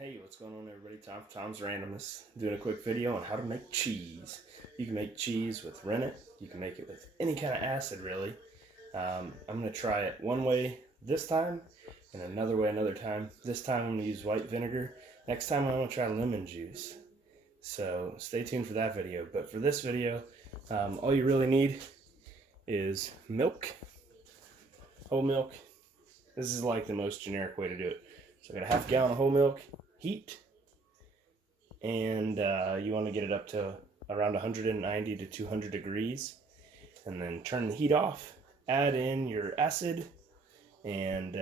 Hey, what's going on everybody? Time for Tom's Randomness. Doing a quick video on how to make cheese. You can make cheese with rennet. You can make it with any kind of acid, really. I'm going to try it one way this time and another way another time. This time I'm going to use white vinegar. Next time I'm going to try lemon juice. So stay tuned for that video. But for this video, all you really need is milk, whole milk. This is like the most generic way to do it. So I got a half gallon of whole milk, heat, and you want to get it up to around 190 to 200 degrees, and then turn the heat off, add in your acid, and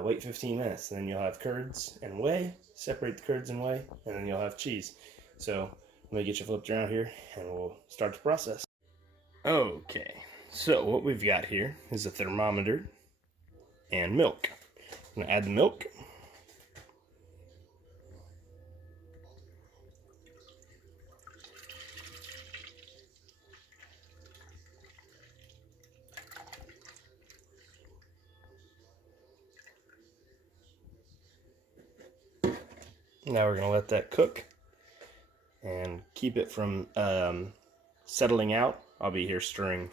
wait 15 minutes, and then you'll have curds and whey. Separate the curds and whey, and then you'll have cheese. So let me get you flipped around here and we'll start the process. Okay, so what we've got here is a thermometer and milk. I'm gonna add the milk. Now we're gonna let that cook and keep it from settling out. I'll be here stirring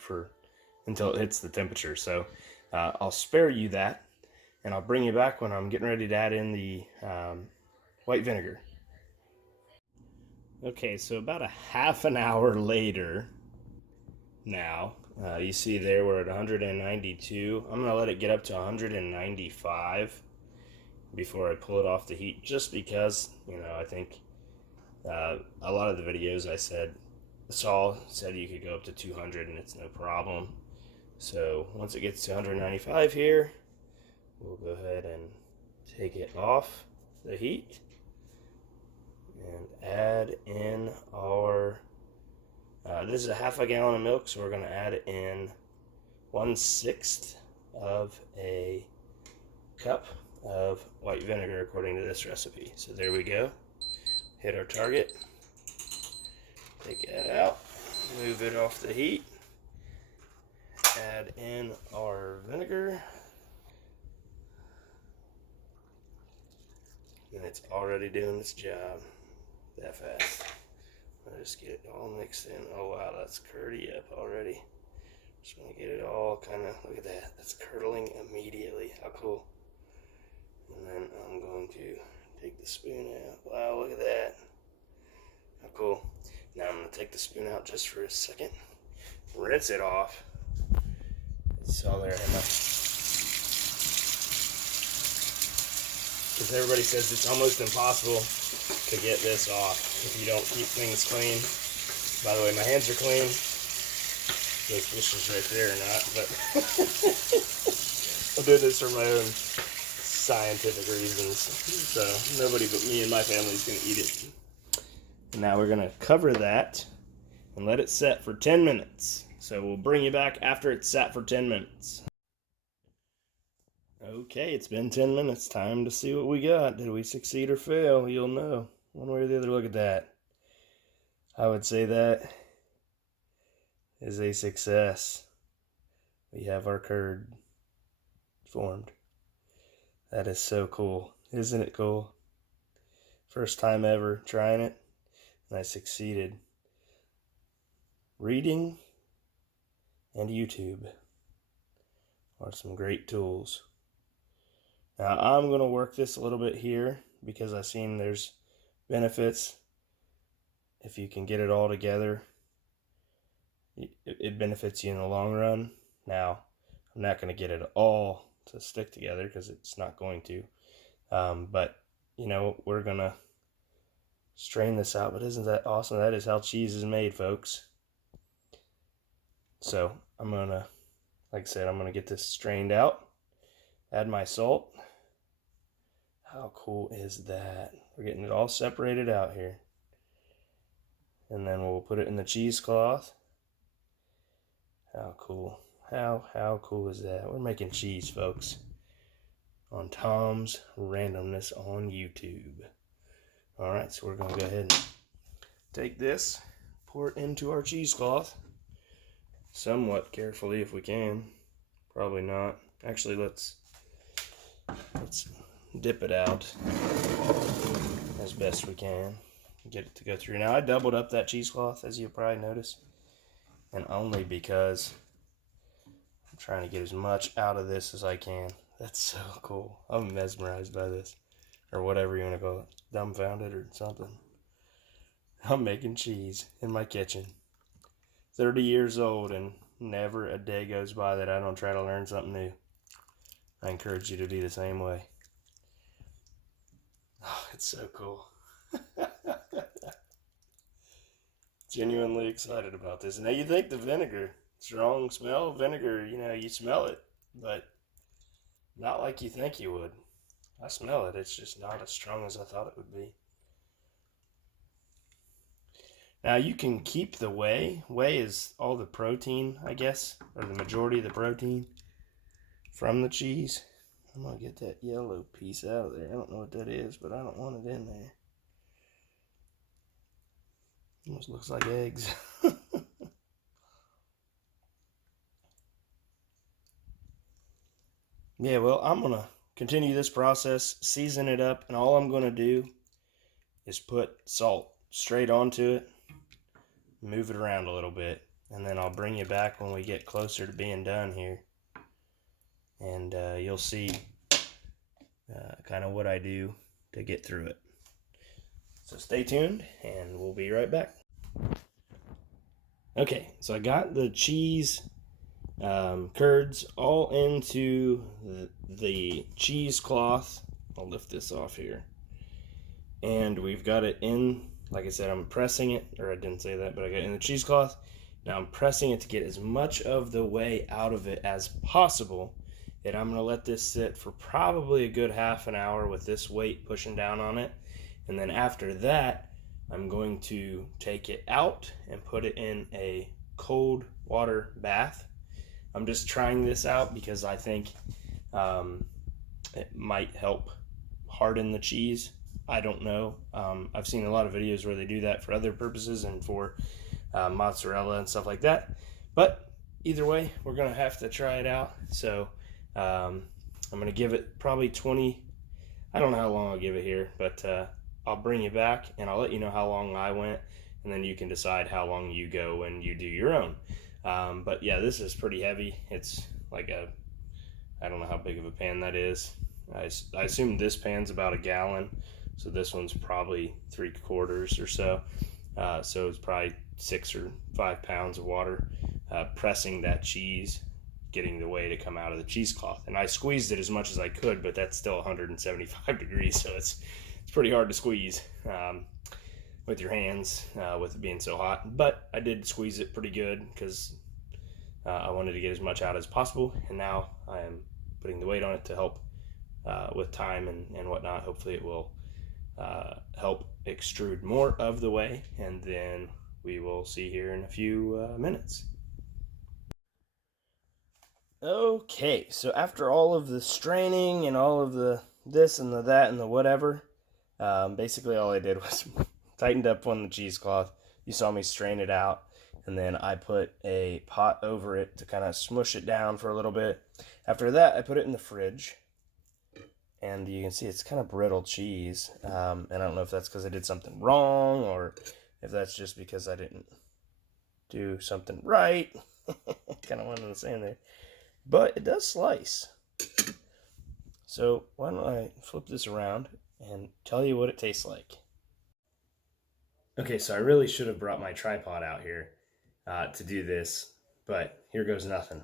until it hits the temperature. So I'll spare you that, and I'll bring you back when I'm getting ready to add in the white vinegar. Okay, so about a half an hour later now, you see there we're at 192. I'm gonna let it get up to 195 before I pull it off the heat, just because, I think a lot of the videos Saul said you could go up to 200 and it's no problem. So once it gets to 195 here, we'll go ahead and take it off the heat and add in our, this is a half a gallon of milk, so we're going to add in 1/6 of a cup of white vinegar according to this recipe. So there we go. Hit our target. Take that out. Move it off the heat. Add in our vinegar. And it's already doing its job that fast. I'll just get it all mixed in. Oh wow, that's curdy up already. Just want to get it all kind of, look at that. That's curdling immediately. How cool. And then I'm going to take the spoon out. Wow, look at that. How cool. Now I'm going to take the spoon out just for a second. Rinse it off. It's all there. Because everybody says it's almost impossible to get this off if you don't keep things clean. By the way, my hands are clean. Those dishes right there are not, but I'll do this for my own scientific reasons. So nobody but me and my family is going to eat it. And now we're going to cover that and let it set for 10 minutes. So we'll bring you back after it's sat for 10 minutes. Okay, it's been 10 minutes. Time to see what we got. Did we succeed or fail? You'll know one way or the other. Look at that. I would say that is a success. We have our curd formed. That is so cool. Isn't it cool? First time ever trying it, and I succeeded. Reading and YouTube are some great tools. Now I'm going to work this a little bit here because I've seen there's benefits. If you can get it all together, it benefits you in the long run. Now, I'm not going to get it all to stick together because it's not going to. But, we're going to strain this out. But isn't that awesome? That is how cheese is made, folks. So, I'm going to, like I said, I'm going to get this strained out. Add my salt. How cool is that? We're getting it all separated out here. And then we'll put it in the cheesecloth. How cool. How cool is that? We're making cheese, folks, on Tom's Randomness on YouTube. Alright, so we're going to go ahead and take this, pour it into our cheesecloth, somewhat carefully if we can. Probably not. Actually, let's dip it out as best we can. Get it to go through. Now I doubled up that cheesecloth, as you'll probably notice, and only because I'm trying to get as much out of this as I can. That's so cool. I'm mesmerized by this, or whatever you want to call it, dumbfounded or something. I'm making cheese in my kitchen. 30 years old, and never a day goes by that I don't try to learn something new. I encourage you to be the same way. Oh, it's so cool. Genuinely excited about this. Now you think the vinegar, strong smell of vinegar, you smell it, but not like you think you would. I smell it, it's just not as strong as I thought it would be. Now you can keep the whey. Whey is all the protein, I guess, or the majority of the protein from the cheese. I'm going to get that yellow piece out of there. I don't know what that is, but I don't want it in there. Almost looks like eggs. Yeah, well, I'm going to continue this process, season it up, and all I'm going to do is put salt straight onto it, move it around a little bit, and then I'll bring you back when we get closer to being done here. And you'll see kind of what I do to get through it. So stay tuned, and we'll be right back. Okay, so I got the cheese curds all into the cheesecloth. I'll lift this off here. And we've got it in, like I said, I'm pressing it, or I didn't say that, but I got it in the cheesecloth. Now I'm pressing it to get as much of the whey out of it as possible. And I'm going to let this sit for probably a good half an hour with this weight pushing down on it. And then after that, I'm going to take it out and put it in a cold water bath. I'm just trying this out because I think it might help harden the cheese. I don't know. I've seen a lot of videos where they do that for other purposes and for mozzarella and stuff like that. But either way, we're going to have to try it out. So I'm going to give it probably 20. I don't know how long I'll give it here, but I'll bring you back and I'll let you know how long I went, and then you can decide how long you go when you do your own. But yeah, this is pretty heavy. It's like I don't know how big of a pan that is. I assume this pan's about a gallon, so this one's probably 3/4 or so. So it's probably 6 or 5 pounds of water, pressing that cheese, getting the whey to come out of the cheesecloth. And I squeezed it as much as I could, but that's still 175 degrees, so it's pretty hard to squeeze with your hands with it being so hot. But I did squeeze it pretty good because I wanted to get as much out as possible. And now I am putting the weight on it to help with time and whatnot. Hopefully it will help extrude more of the whey, and then we will see here in a few minutes. Okay, so after all of the straining and all of the this and the that and the whatever, basically all I did was tightened up on the cheesecloth. You saw me strain it out, and then I put a pot over it to kind of smush it down for a little bit. After that, I put it in the fridge, and you can see it's kind of brittle cheese. And I don't know if that's because I did something wrong, or if that's just because I didn't do something right. Kind of one and the same there. But it does slice. So why don't I flip this around and tell you what it tastes like. Okay, so I really should have brought my tripod out here to do this, but here goes nothing.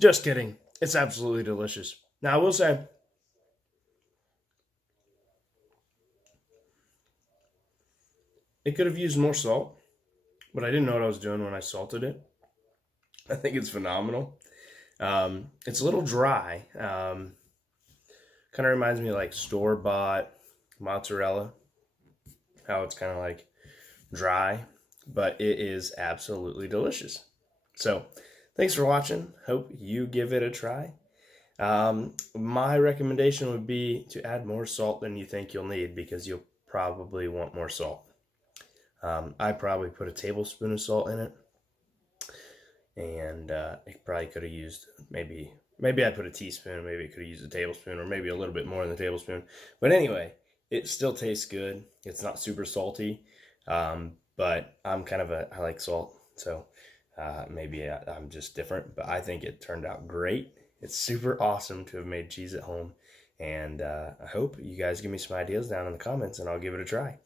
Just kidding. It's absolutely delicious. Now, I will say, it could have used more salt, but I didn't know what I was doing when I salted it. I think it's phenomenal. It's a little dry. Kind of reminds me of like store-bought mozzarella, how it's kind of like dry, but it is absolutely delicious. So thanks for watching. Hope you give it a try. My recommendation would be to add more salt than you think you'll need, because you'll probably want more salt. I probably put a tablespoon of salt in it, and it probably could have used maybe I put a teaspoon, maybe it could have used a tablespoon, or maybe a little bit more than a tablespoon. But anyway, it still tastes good. It's not super salty, but I'm kind of I like salt, so maybe I'm just different. But I think it turned out great. It's super awesome to have made cheese at home, and I hope you guys give me some ideas down in the comments, and I'll give it a try.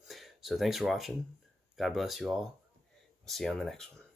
So thanks for watching. God bless you all. I'll see you on the next one.